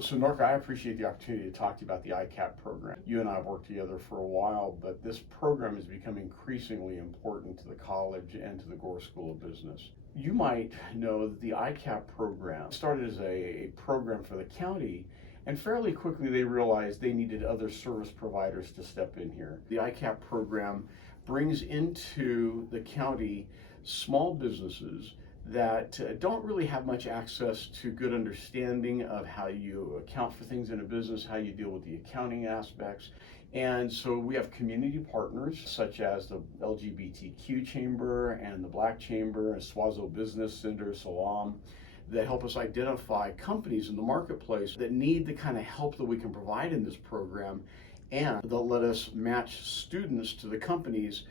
So Norka, I appreciate the opportunity to talk to you about the EICAP program. You and I have worked together for a while, but this program has become increasingly important to the college and to the Gore School of Business. You might know that the EICAP program started as a program for the county, and fairly quickly they realized they needed other service providers to step in here. The EICAP program brings into the county small businesses that don't really have much access to good understanding of how you account for things in a business, how you deal with the accounting aspects. And so we have community partners such as the LGBTQ Chamber and the Black Chamber and Swazo Business Center, Salam, that help us identify companies in the marketplace that need the kind of help that we can provide in this program, and they'll let us match students to the companies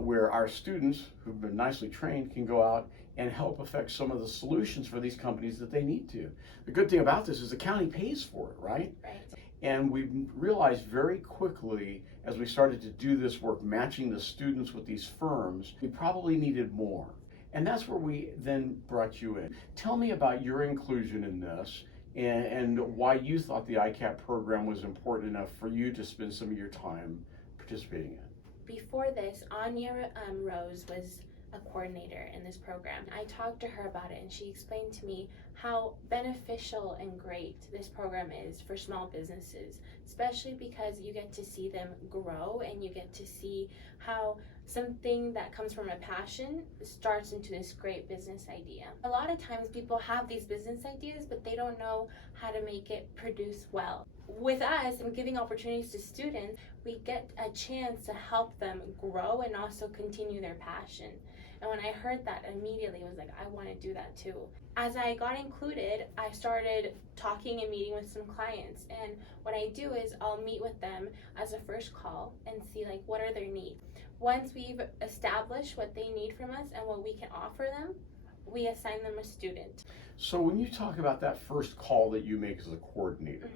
where our students who've been nicely trained can go out and help affect some of the solutions for these companies that they need to. The good thing about this is the county pays for it, right? Right. And we realized very quickly as we started to do this work, matching the students with these firms, we probably needed more. And that's where we then brought you in. Tell me about your inclusion in this and why you thought the EICAP program was important enough for you to spend some of your time participating in. Before this, Anya Rose was a coordinator in this program. I talked to her about it and she explained to me how beneficial and great this program is for small businesses, especially because you get to see them grow and you get to see how something that comes from a passion starts into this great business idea. A lot of times people have these business ideas, but they don't know how to make it produce well. With us and giving opportunities to students, we get a chance to help them grow and also continue their passion. And when I heard that, immediately I was like, I want to do that too. As I got included, I started talking and meeting with some clients. And what I do is I'll meet with them as a first call and see like what are their needs. Once we've established what they need from us and what we can offer them, we assign them a student. So when you talk about that first call that you make as a coordinator,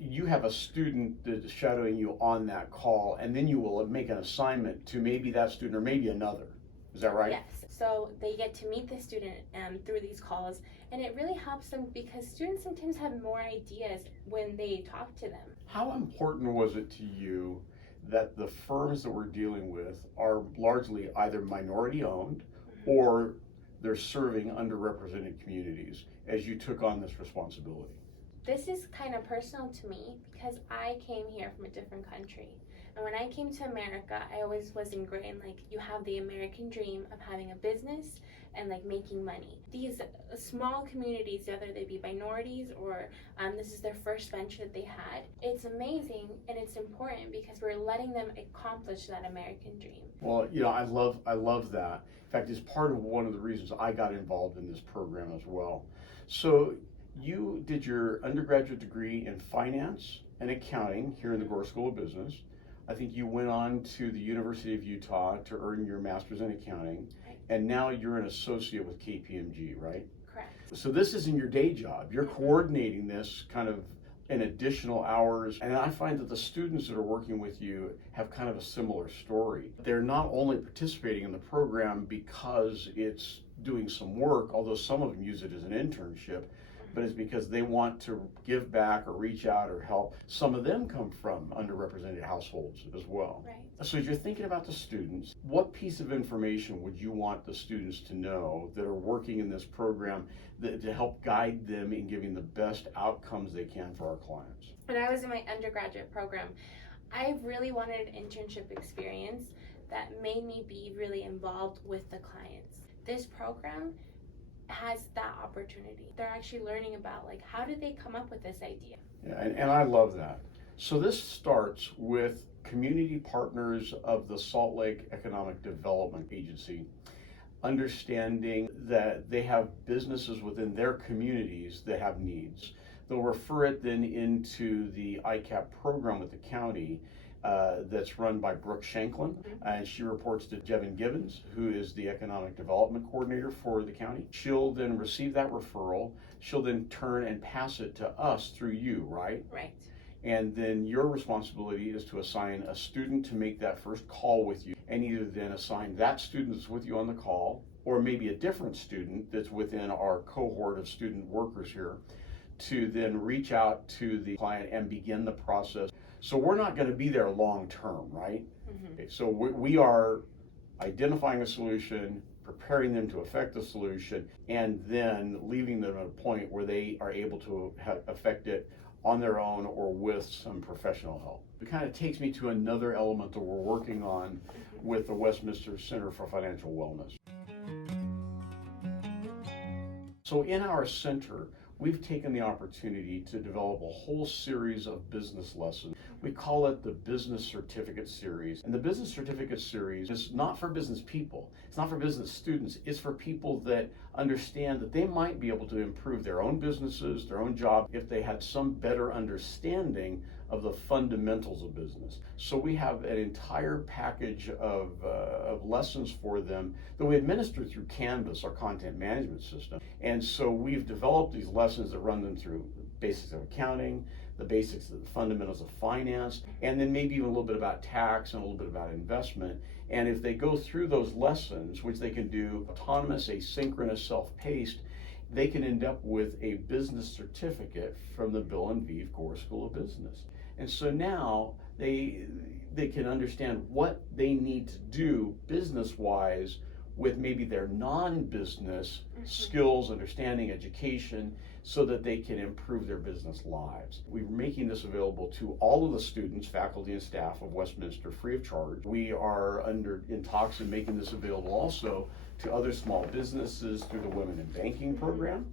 you have a student that is shadowing you on that call, and then you will make an assignment to maybe that student or maybe another. Is that right? Yes. So they get to meet the student through these calls, and it really helps them because students sometimes have more ideas when they talk to them. How important was it to you that the firms that we're dealing with are largely either minority owned or they're serving underrepresented communities as you took on this responsibility? This is kind of personal to me because I came here from a different country. And when I came to America, I always was ingrained, like, you have the American dream of having a business and like making money. These small communities, whether they be minorities or this is their first venture that they had, it's amazing and it's important because we're letting them accomplish that American dream. Well, you know, I love that. In fact, it's part of one of the reasons I got involved in this program as well. So you did your undergraduate degree in finance and accounting here in the Gore School of Business. I think you went on to the University of Utah to earn your master's in accounting, and now you're an associate with KPMG, right? Correct. So this isn't your day job. You're coordinating this kind of in additional hours, and I find that the students that are working with you have kind of a similar story. They're not only participating in the program because it's doing some work, although some of them use it as an internship, but it's because they want to give back or reach out or help. Some of them come from underrepresented households as well. Right. So as you're thinking about the students, what piece of information would you want the students to know that are working in this program to help guide them in giving the best outcomes they can for our clients? When I was in my undergraduate program, I really wanted an internship experience that made me be really involved with the clients. This program has that opportunity. They're actually learning about like how did they come up with this idea. Yeah, and I love that. So this starts with community partners of the Salt Lake Economic Development Agency understanding that they have businesses within their communities that have needs. They'll refer it then into the EICAP program with the county that's run by Brooke Shanklin, and she reports to Jevin Gibbons, who is the Economic Development Coordinator for the county. She'll then receive that referral. She'll then turn and pass it to us through you, right? Right. And then your responsibility is to assign a student to make that first call with you, and either then assign that student that's with you on the call, or maybe a different student that's within our cohort of student workers here, to then reach out to the client and begin the process. So we're not going to be there long term, right? Okay, so we are identifying a solution, preparing them to affect the solution, and then leaving them at a point where they are able to affect it on their own or with some professional help. It kind of takes me to another element that we're working on with the Westminster Center for Financial Wellness. So in our center, we've taken the opportunity to develop a whole series of business lessons. We call it the Business Certificate Series. And the Business Certificate Series is not for business people. It's not for business students. It's for people that understand that they might be able to improve their own businesses, their own job, if they had some better understanding of the fundamentals of business. So we have an entire package of lessons for them that we administer through Canvas, our content management system. And so we've developed these lessons that run them through basics of accounting, the basics of the fundamentals of finance, and then maybe even a little bit about tax and a little bit about investment. And if they go through those lessons, which they can do autonomous, asynchronous, self-paced, they can end up with a business certificate from the Bill and Vive Gore School of Business. And so now they can understand what they need to do business-wise with maybe their non-business skills, understanding, education, so that they can improve their business lives. We're making this available to all of the students, faculty, and staff of Westminster free of charge. We are in talks and making this available also to other small businesses through the Women in Banking program,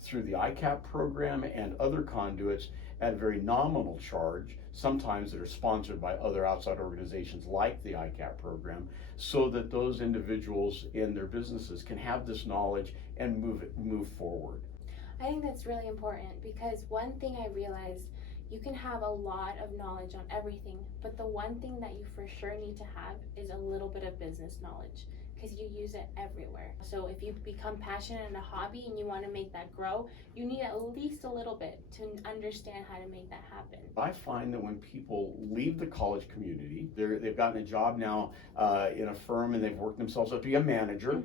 through the EICAP program, and other conduits at a very nominal charge, sometimes that are sponsored by other outside organizations like the EICAP program, so that those individuals in their businesses can have this knowledge and move forward. I think that's really important, because one thing I realized, you can have a lot of knowledge on everything, but the one thing that you for sure need to have is a little bit of business knowledge, because you use it everywhere. So if you become passionate in a hobby and you want to make that grow, you need at least a little bit to understand how to make that happen. I find that when people leave the college community, they've gotten a job now in a firm, and they've worked themselves up to be a manager,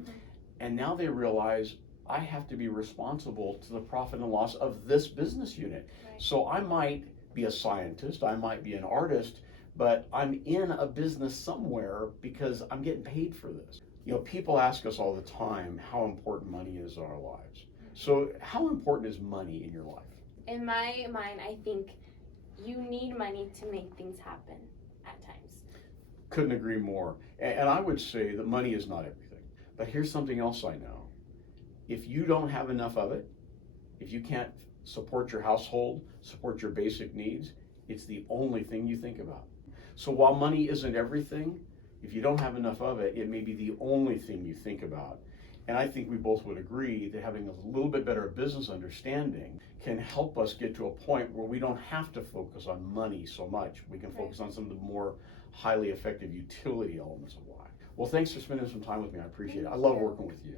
and now they realize, I have to be responsible to the profit and loss of this business unit. Right. So I might be a scientist, I might be an artist, but I'm in a business somewhere because I'm getting paid for this. You know, people ask us all the time how important money is in our lives. So how important is money in your life? In my mind, I think you need money to make things happen at times. Couldn't agree more. And I would say that money is not everything. But here's something else I know. If you don't have enough of it, if you can't support your household, support your basic needs, it's the only thing you think about. So while money isn't everything, if you don't have enough of it, it may be the only thing you think about. And I think we both would agree that having a little bit better business understanding can help us get to a point where we don't have to focus on money so much. We can focus on some of the more highly effective utility elements of life. Well, thanks for spending some time with me. I appreciate it. I love working with you.